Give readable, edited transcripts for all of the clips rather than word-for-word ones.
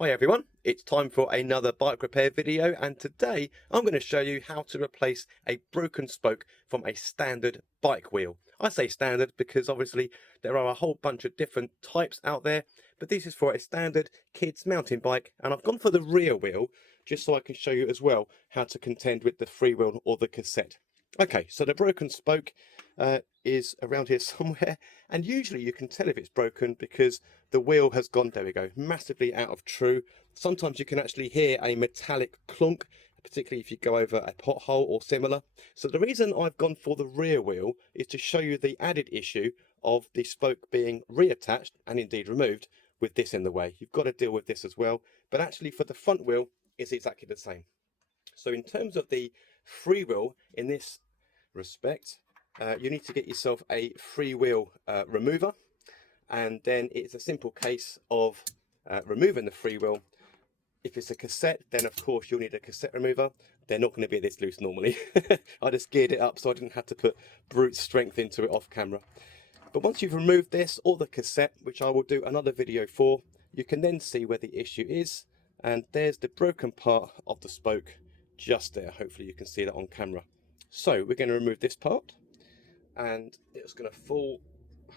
Hi everyone, it's time for another bike repair video, and today I'm going to show you how to replace a broken spoke from a standard bike wheel. I say standard because obviously there are a whole bunch of different types out there, but this is for a standard kids mountain bike, and I've gone for the rear wheel just so I can show you as well how to contend with the freewheel or the cassette. Okay, so the broken spoke is around here somewhere, and usually you can tell if it's broken because the wheel has gone, there we go, massively out of true. Sometimes you can actually hear a metallic clunk, particularly if you go over a pothole or similar. So the reason I've gone for the rear wheel is to show you the added issue of the spoke being reattached and indeed removed with this in the way. You've got to deal with this as well, but actually for the front wheel it's exactly the same. So in terms of the freewheel in this respect, you need to get yourself a freewheel remover, and then it's a simple case of removing the freewheel. If it's a cassette, then of course you'll need a cassette remover. They're not going to be this loose normally. I just geared it up so I didn't have to put brute strength into it off camera. But once you've removed this or the cassette, which I will do another video for, you can then see where the issue is, and there's the broken part of the spoke just there. Hopefully you can see that on camera. So we're going to remove this part, and it's going to fall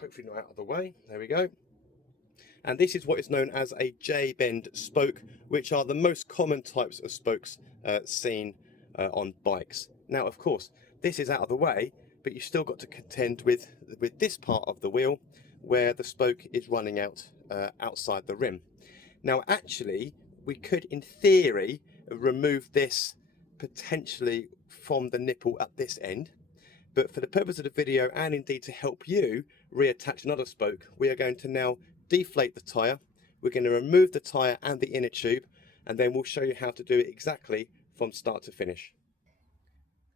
hopefully not out of the way. There we go. And this is what is known as a J-bend spoke, which are the most common types of spokes seen on bikes. Now, of course, this is out of the way, but you've still got to contend with this part of the wheel where the spoke is running out outside the rim. Now, actually, we could, in theory, remove this potentially from the nipple at this end. But for the purpose of the video, and indeed to help you reattach another spoke, we are going to now deflate the tyre. We're going to remove the tyre and the inner tube, and then we'll show you how to do it exactly from start to finish.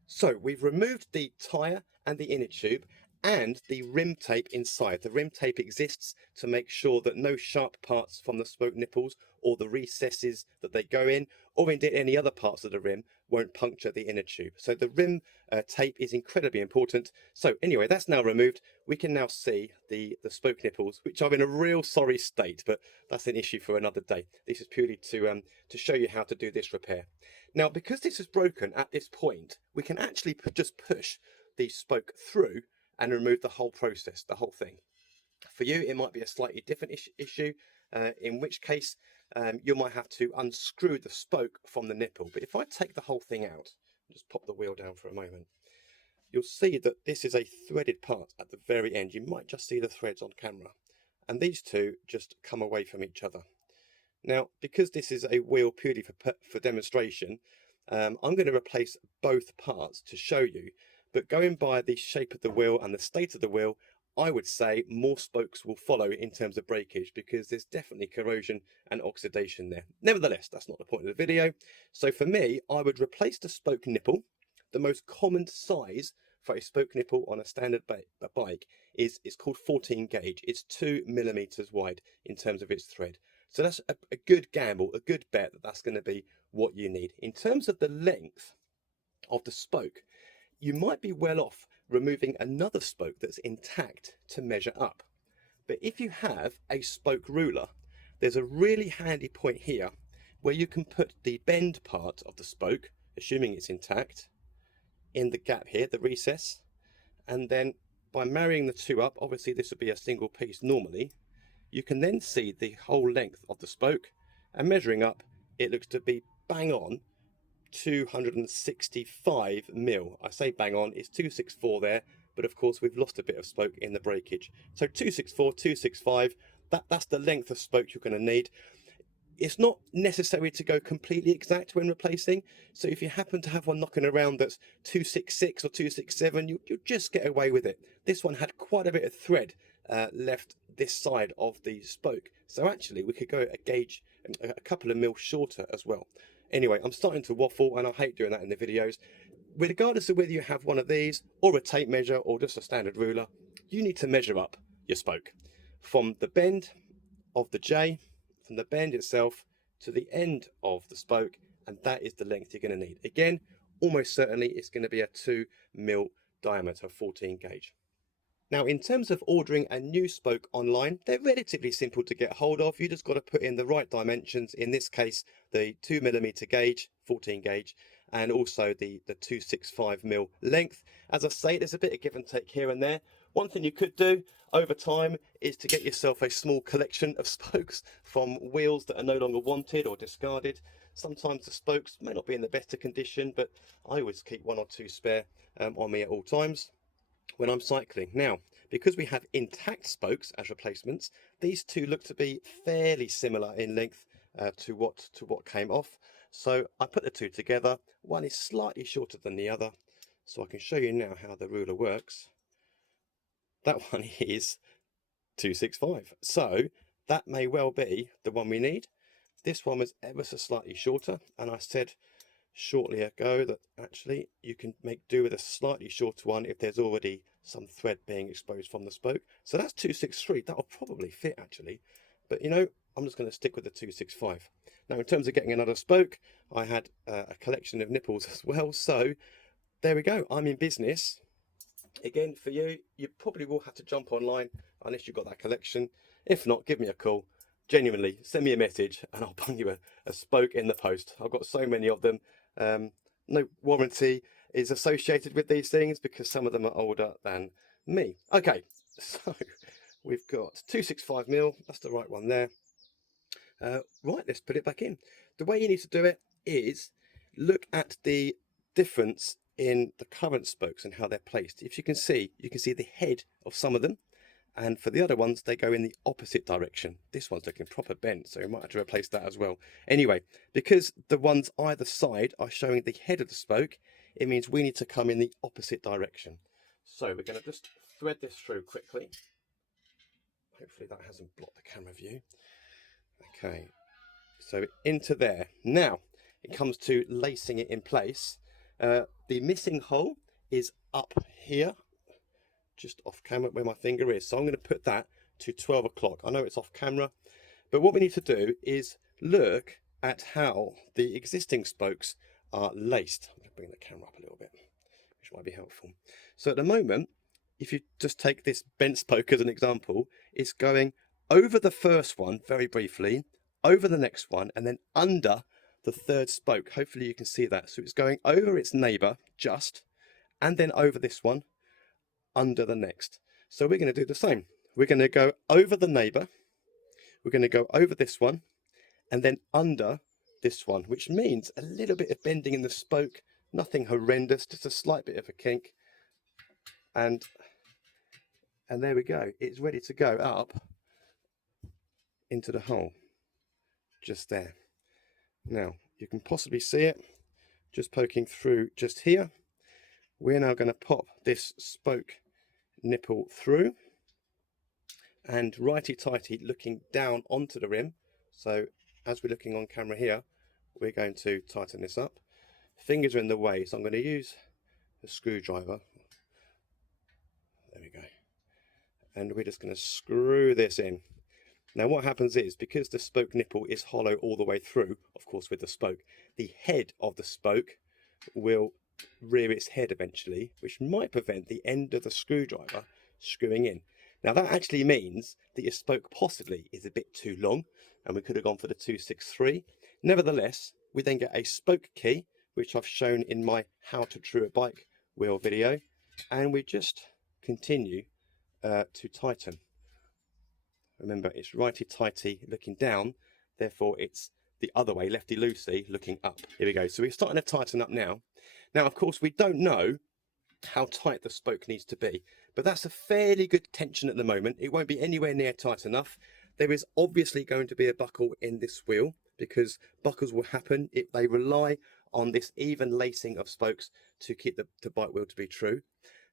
So we've removed the tyre and the inner tube and the rim tape inside. The rim tape exists to make sure that no sharp parts from the spoke nipples or the recesses that they go in, or indeed any other parts of the rim, won't puncture the inner tube. So the rim tape is incredibly important. So anyway, that's now removed. We can now see the spoke nipples, which are in a real sorry state, but that's an issue for another day. This is purely to show you how to do this repair. Now, because this is broken at this point, we can actually just push the spoke through and remove the whole process, the whole thing. For you, it might be a slightly different issue, in which case you might have to unscrew the spoke from the nipple. But if I take the whole thing out, just pop the wheel down for a moment, you'll see that this is a threaded part at the very end. You might just see the threads on camera, and these two just come away from each other. Now, because this is a wheel purely for demonstration, I'm going to replace both parts to show you. But going by the shape of the wheel and the state of the wheel, I would say more spokes will follow in terms of breakage, because there's definitely corrosion and oxidation there. Nevertheless, that's not the point of the video. So for me, I would replace the spoke nipple. The most common size for a spoke nipple on a standard bike is called 14 gauge. It's 2 millimeters wide in terms of its thread. So that's a good gamble, a good bet that that's going to be what you need. In terms of the length of the spoke, you might be well off removing another spoke that's intact to measure up. But if you have a spoke ruler, there's a really handy point here where you can put the bend part of the spoke, assuming it's intact, in the gap here, the recess, and then by marrying the two up, obviously this would be a single piece normally, you can then see the whole length of the spoke, and measuring up, it looks to be bang on 265 mil. I say bang on, it's 264 there, but of course we've lost a bit of spoke in the breakage. So 264, 265, that's the length of spoke you're going to need. It's not necessary to go completely exact when replacing, so if you happen to have one knocking around that's 266 or 267, you'll just get away with it. This one had quite a bit of thread left this side of the spoke, so actually we could go a gauge, a couple of mil shorter as well. Anyway, I'm starting to waffle, and I hate doing that in the videos. Regardless of whether you have one of these or a tape measure or just a standard ruler, you need to measure up your spoke from the bend of the J, from the bend itself to the end of the spoke, and that is the length you're going to need. Again, almost certainly it's going to be a 2 mil diameter, 14 gauge. Now, in terms of ordering a new spoke online, they're relatively simple to get hold of. You just got to put in the right dimensions. In this case, the 2mm gauge, 14 gauge, and also the 265mm length. As I say, there's a bit of give and take here and there. One thing you could do over time is to get yourself a small collection of spokes from wheels that are no longer wanted or discarded. Sometimes the spokes may not be in the best of condition, but I always keep one or two spare on me at all times when I'm cycling. Now, because we have intact spokes as replacements, these two look to be fairly similar in length to what came off. So I put the two together. One is slightly shorter than the other, so I can show you now how the ruler works. That one is 265, so that may well be the one we need. This one was ever so slightly shorter, and I said shortly ago that actually you can make do with a slightly shorter one if there's already some thread being exposed from the spoke. So that's 263. That'll probably fit actually, but you know, I'm just going to stick with the 265. Now, in terms of getting another spoke, I had a collection of nipples as well, so there we go. I'm in business. Again, for you, you probably will have to jump online unless you've got that collection. If not, give me a call. Genuinely, send me a message and I'll bung you a spoke in the post. I've got so many of them. No warranty is associated with these things because some of them are older than me. Okay, so we've got 265mm, that's the right one there. Right, let's put it back in. The way you need to do it is look at the difference in the current spokes and how they're placed. If you can see the head of some of them, and for the other ones they go in the opposite direction. This one's looking proper bent, so we might have to replace that as well. Anyway, because the ones either side are showing the head of the spoke, it means we need to come in the opposite direction. So we're going to just thread this through quickly. Hopefully that hasn't blocked the camera view. Okay, so into there. Now it comes to lacing it in place. The missing hole is up here, just off camera where my finger is. So I'm going to put that to 12 o'clock. I know it's off camera, but what we need to do is look at how the existing spokes are laced. I'm going to bring the camera up a little bit, which might be helpful. So at the moment, if you just take this bent spoke as an example, it's going over the first one very briefly, over the next one, and then under the third spoke. Hopefully you can see that. So it's going over its neighbour just, and then over this one, under the next. So we're going to do the same. We're going to go over the neighbour, we're going to go over this one, and then under this one, which means a little bit of bending in the spoke, nothing horrendous, just a slight bit of a kink, and there we go. It's ready to go up into the hole just there. Now you can possibly see it just poking through just here. We're now going to pop this spoke nipple through and righty-tighty looking down onto the rim. So as we're looking on camera here, we're going to tighten this up. Fingers are in the way, so I'm going to use a screwdriver. There we go. And we're just going to screw this in. Now what happens is, because the spoke nipple is hollow all the way through, of course with the spoke, the head of the spoke will rear its head eventually, which might prevent the end of the screwdriver screwing in. Now that actually means that your spoke possibly is a bit too long, and we could have gone for the 263. Nevertheless, we then get a spoke key, which I've shown in my how to true a bike wheel video, and we just continue to tighten. Remember, it's righty-tighty looking down, therefore it's the other way, lefty-loosey, looking up. Here we go. So we're starting to tighten up now. Now, of course, we don't know how tight the spoke needs to be, but that's a fairly good tension at the moment. It won't be anywhere near tight enough. There is obviously going to be a buckle in this wheel, because buckles will happen if they rely on this even lacing of spokes to keep the bike wheel to be true.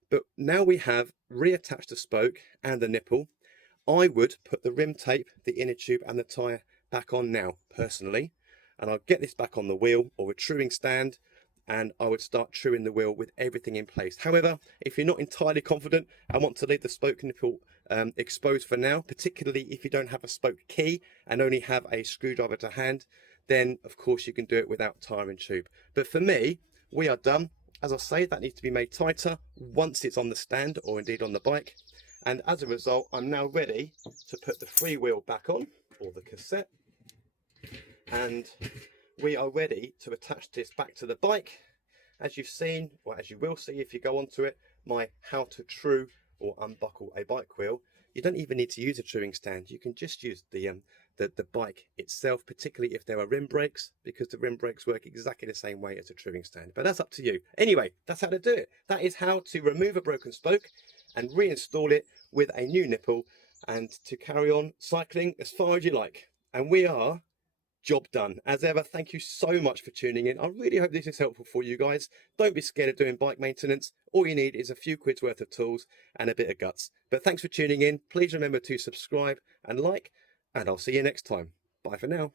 But now we have reattached the spoke and the nipple. I would put the rim tape, the inner tube and the tyre back on now, personally, and I'll get this back on the wheel or a truing stand, and I would start truing the wheel with everything in place. However, if you're not entirely confident and want to leave the spoke nipple exposed for now, particularly if you don't have a spoke key and only have a screwdriver to hand, then of course you can do it without tyre and tube. But for me, we are done. As I say, that needs to be made tighter once it's on the stand or indeed on the bike. And as a result, I'm now ready to put the freewheel back on, or the cassette, and we are ready to attach this back to the bike. As you've seen, or as you will see if you go onto it, my how to true or unbuckle a bike wheel. You don't even need to use a truing stand. You can just use the bike itself, particularly if there are rim brakes, because the rim brakes work exactly the same way as a truing stand. But that's up to you. Anyway, that's how to do it. That is how to remove a broken spoke and reinstall it with a new nipple, and to carry on cycling as far as you like. And we are job done. As ever, thank you so much for tuning in. I really hope this is helpful for you guys. Don't be scared of doing bike maintenance. All you need is a few quid's worth of tools and a bit of guts. But thanks for tuning in. Please remember to subscribe and like, and I'll see you next time. Bye for now.